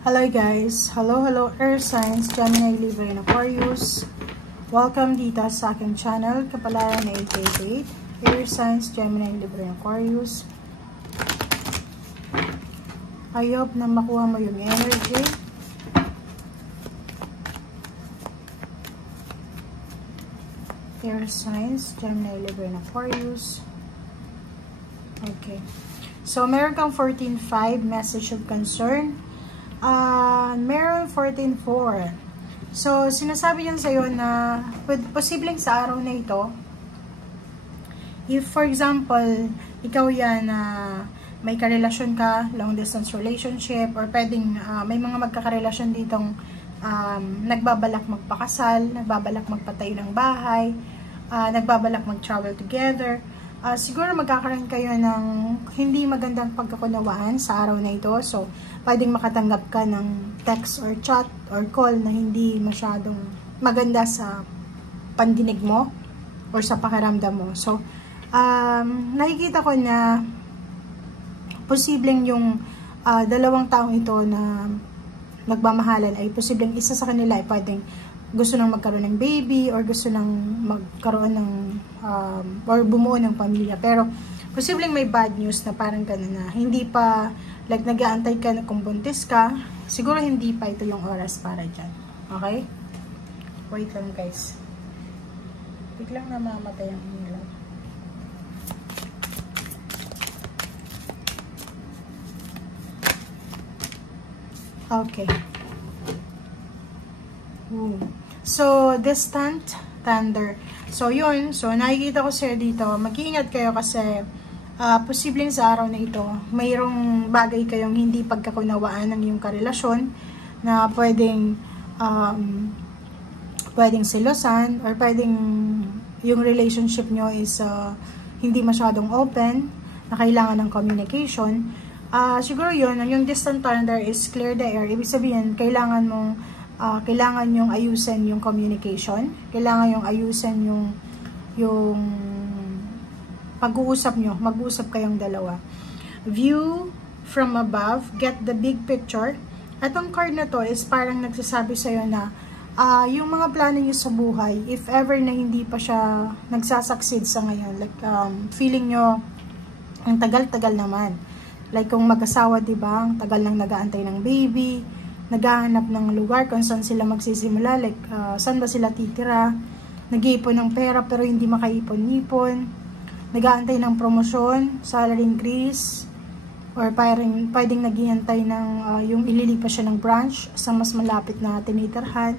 Hello guys! Hello Air Signs, Gemini, Libra, and Aquarius. Welcome dito sa aking channel, Kapalaran na 888. Air Signs, Gemini, Libra, and Aquarius. I hope na makuha mo yung energy. Air Signs, Gemini, Libra, and Aquarius. Okay. So, meron kang 14.5 message of concern. Meron 14.4. So, sinasabi yan sa'yo na posibleng sa araw na ito, if for example, ikaw yan na may karelasyon ka, long distance relationship, or pwedeng may mga magkakarelasyon ditong nagbabalak magpakasal, nagbabalak magpatayo ng bahay, nagbabalak mag-travel together, siguro magkakaroon kayo ng hindi magandang pagkakunawaan sa araw na ito. So, pwedeng makatanggap ka ng text or chat or call na hindi masyadong maganda sa pandinig mo or sa pakiramdam mo. So, nakikita ko na posibleng yung dalawang taong ito na nagmamahalan ay posibleng isa sa kanila ay pwedeng gusto nang magkaroon ng baby or gusto nang magkaroon ng or bumuo ng pamilya. Pero posibleng may bad news na parang gano'n na hindi pa, like nag-aantay ka na kung buntis ka, siguro hindi pa ito yung oras para dyan. Okay? Wait lang guys. Biglang namamatay ang ilaw. Okay. So, distant thunder. So, yun. So, nakikita ko sa'yo dito. Mag-iingat kayo kasi posibleng sa araw na ito, mayroong bagay kayong hindi pagkakunawaan ng iyong karelasyon na pwedeng silosan or pwedeng yung relationship nyo is hindi masyadong open, na kailangan ng communication. Siguro yun, yung distant thunder is clear the air. Ibig sabihin, kailangan yung ayusin yung communication. Kailangan yung ayusin yung pag-uusap nyo. Mag-uusap kayong dalawa. View from above. Get the big picture. Atong card na to is parang nagsasabi sa'yo na yung mga plano nyo sa buhay, if ever na hindi pa siya nagsasucceed sa ngayon, like feeling nyo ang tagal-tagal naman. Like kung mag-asawa, diba? Ang tagal nang nag-aantay ng baby, naghahanap ng lugar kung saan sila magsisimula, like saan ba sila titira, nag-iipon ng pera pero hindi makaipon-ipon, nag-aantay ng promosyon, salary increase, or pwedeng naghihintay ng yung ililipas siya ng branch sa mas malapit na tinitirhan,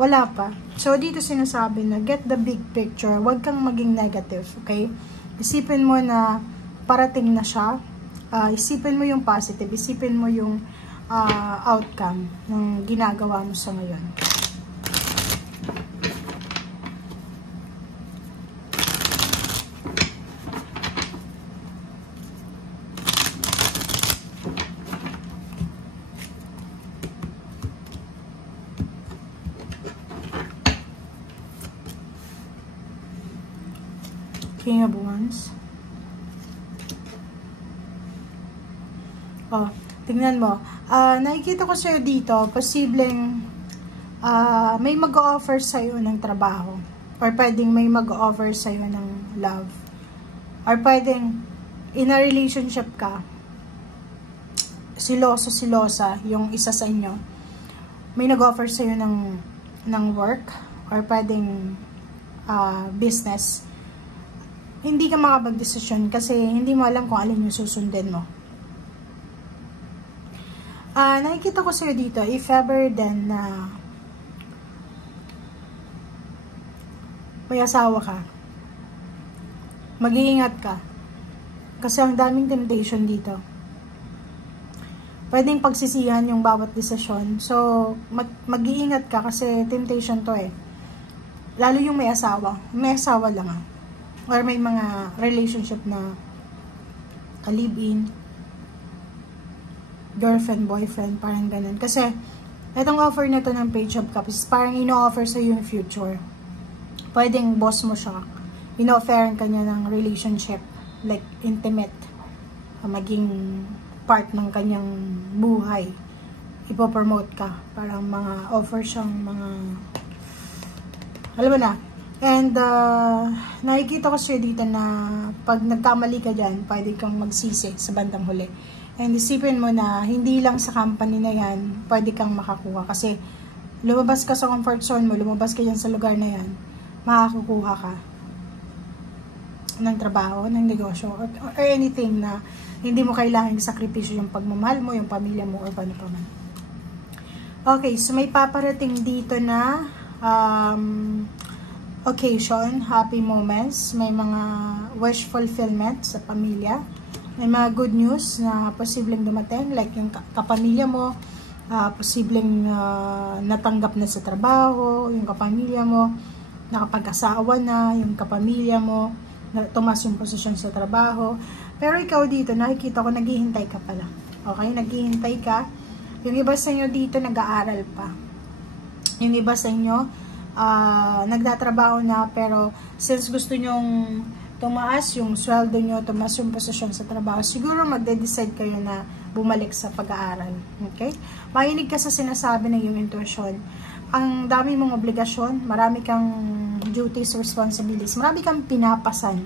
wala pa. So dito sinasabi na get the big picture, huwag kang maging negative, okay? Isipin mo na parating na siya, isipin mo yung positive, isipin mo yung outcome ng ginagawa mo sa ngayon. King of Wands. Tingnan mo. Nakikita ko sa'yo dito, posibleng may mag-o-offer sa'yo ng trabaho. Or pwedeng may mag-o-offer sa'yo ng love. Or pwedeng in a relationship ka, silosa yung isa sa inyo. May nag-offer sa'yo ng work. Or pwedeng business. Hindi ka makapag-desisyon kasi hindi mo alam kung alin yung susundin mo. Nakikita ko sa'yo dito, if ever then na may asawa ka, mag-iingat ka. Kasi ang daming temptation dito. Pwedeng pagsisihan yung bawat desisyon. So, mag-iingat ka kasi temptation to eh. Lalo yung may asawa. May asawa lang or may mga relationship na ka-live-in, girlfriend, boyfriend, parang ganun. Kasi, itong offer na to ng Page of Cups, parang ino-offer sa yung future. Pwedeng boss mo siya. Ino-offeran ka niya ng relationship, like intimate, maging part ng kanyang buhay. ipopromote ka. Parang mga offer siyang mga, alam mo na. And, nakikita ko siya dito na pag nagkamali ka dyan, pwede kang magsisi sa bandang huli. And isipin mo na, hindi lang sa company na yan, pwede kang makakuha. Kasi, lumabas ka sa comfort zone mo, lumabas ka dyan sa lugar na yan, makakukuha ka ng trabaho, ng negosyo, or anything na hindi mo kailangan sakripisyo yung pagmamahal mo, yung pamilya mo, or paano pa man. Okay, so may paparating dito na occasion, happy moments, may mga wish fulfillment sa pamilya, may mga good news na posibleng dumating, like yung kapamilya mo, posibleng natanggap na sa trabaho, yung kapamilya mo, nakapag-asawa na, yung kapamilya mo, tumas yung posisyon sa trabaho. Pero ikaw dito, nakikita ko, naghihintay ka pala. Okay? Naghihintay ka. Yung iba sa inyo dito, nag-aaral pa. Yung iba sa inyo, nagtatrabaho na, pero since gusto nyong tumaas yung sweldo nyo, tumaas yung posisyon sa trabaho, siguro magde-decide kayo na bumalik sa pag-aaral. Okay? Makinig ka sa sinasabi ng iyong intuition. Ang dami mong obligasyon, marami kang duties, responsibilities, marami kang pinapasan.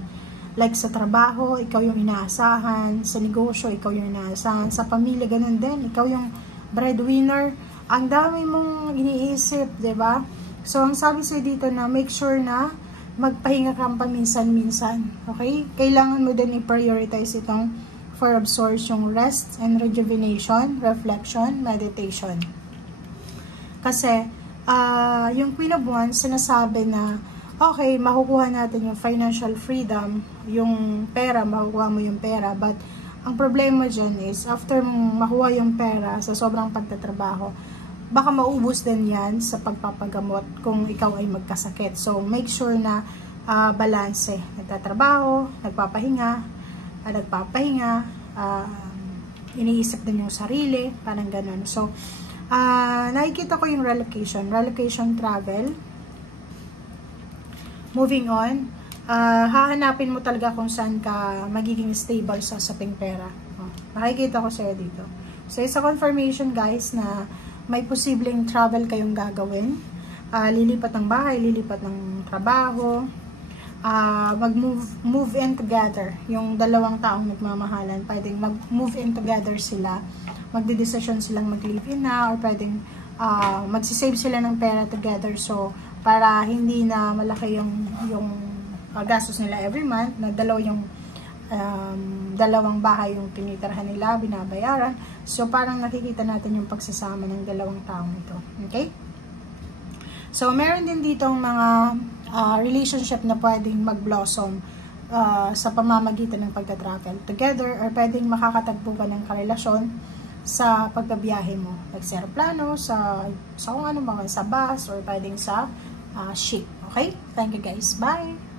Like sa trabaho, ikaw yung inaasahan, sa negosyo, ikaw yung inaasahan, sa pamilya, ganun din, ikaw yung breadwinner. Ang dami mong iniisip, diba? So, ang sabi sa'yo dito na make sure na magpahinga ka paminsan-minsan. Okay? Kailangan mo din i-prioritize itong for absorption, rest and rejuvenation, reflection, meditation. Kasi, yung Queen of Wands, sinasabi na, okay, makukuha natin yung financial freedom, yung pera, makukuha mo yung pera, but ang problema dyan is, after mong makuha yung pera sa sobrang pagtatrabaho, baka maubos din yan sa pagpapagamot kung ikaw ay magkasakit. So, make sure na balanse. Nagtatrabaho, nagpapahinga, iniisip din yung sarili, parang ganun. So, nakikita ko yung relocation travel. Moving on, hahanapin mo talaga kung saan ka magiging stable sa usaping pera. Nakikita ko sa'yo dito. So, isa confirmation guys na may posibleng travel kayong gagawin. Lilipat ng bahay, lilipat ng trabaho, mag-move in together. Yung dalawang taong nagmamahalan, pwedeng mag-move in together sila. Magdedesisyon silang mag-live-in na, or pwedeng magsisave sila ng pera together. So, para hindi na malaki yung gastos nila every month, na dalawang bahay yung tinitirhan nila, binabayaran. So, parang nakikita natin yung pagsasama ng dalawang taong ito. Okay? So, meron din ditong mga relationship na pwedeng mag-blossom sa pamamagitan ng pagta-travel together, or pwedeng makakatagpo ka ng karelasyon sa pagbabiyahe mo. Like sa aeroplano, sa kung ano ba, sa bus, or pwedeng sa ship. Okay? Thank you guys. Bye!